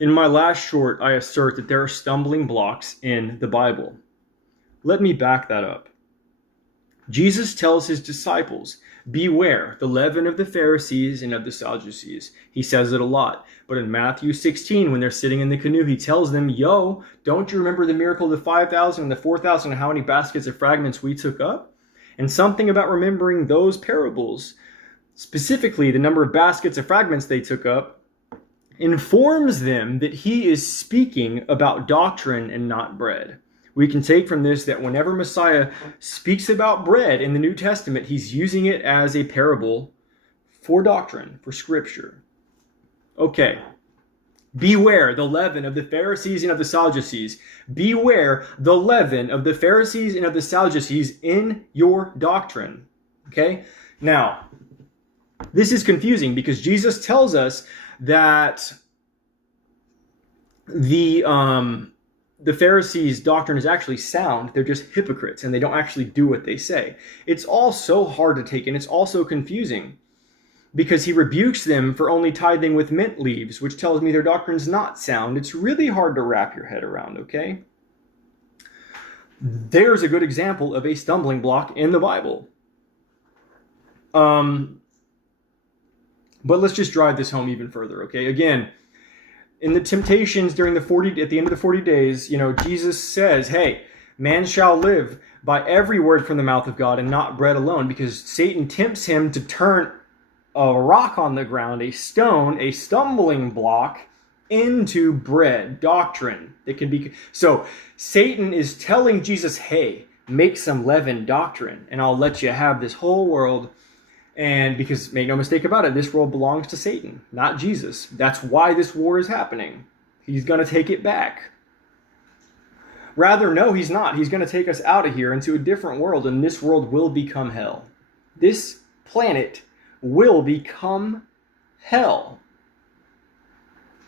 In my last short, I assert that there are stumbling blocks in the Bible. Let me back that up. Jesus tells his disciples, beware the leaven of the Pharisees and of the Sadducees. He says it a lot. But in Matthew 16, when they're sitting in the canoe, he tells them, yo, don't you remember the miracle of the 5,000 and the 4,000 and how many baskets of fragments we took up? And something about remembering those parables, specifically the number of baskets of fragments they took up, informs them that he is speaking about doctrine and not bread. We can take from this that whenever Messiah speaks about bread in the New Testament, he's using it as a parable for doctrine, for scripture. Okay. Beware the leaven of the Pharisees and of the Sadducees. Beware the leaven of the Pharisees and of the Sadducees in your doctrine. Okay? Now, this is confusing because Jesus tells us that the Pharisees' doctrine is actually sound. They're just hypocrites, and they don't actually do what they say. It's all so hard to take, and it's also confusing because he rebukes them for only tithing with mint leaves, which tells me their doctrine's not sound. It's really hard to wrap your head around, okay? There's a good example of a stumbling block in the Bible. But let's just drive this home even further, okay? Again, in the temptations during at the end of the 40 days, Jesus says, hey, man shall live by every word from the mouth of God and not bread alone, because Satan tempts him to turn a rock on the ground, a stone, a stumbling block, into bread, doctrine that can be. So Satan is telling Jesus, hey, make some leavened doctrine and I'll let you have this whole world. And because, make no mistake about it, this world belongs to Satan, not Jesus. That's why this war is happening. He's going to take it back. Rather, no, he's not. He's going to take us out of here into a different world, and this world will become hell. This planet will become hell.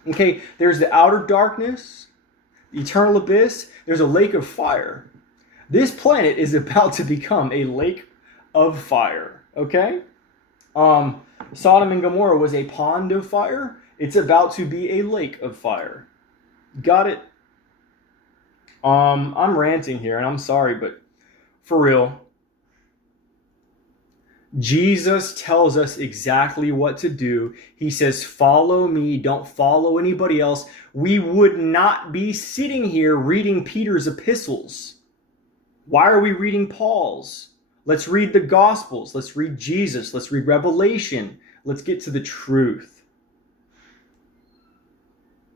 Okay, there's the outer darkness, the eternal abyss. There's a lake of fire. This planet is about to become a lake of fire. Okay? Sodom and Gomorrah was a pond of fire. It's about to be a lake of fire. Got it? I'm ranting here, and I'm sorry, but for real, Jesus tells us exactly what to do. He says, follow me, don't follow anybody else. We would not be sitting here reading Peter's epistles. Why are we reading Paul's? Let's read the Gospels. Let's read Jesus. Let's read Revelation. Let's get to the truth.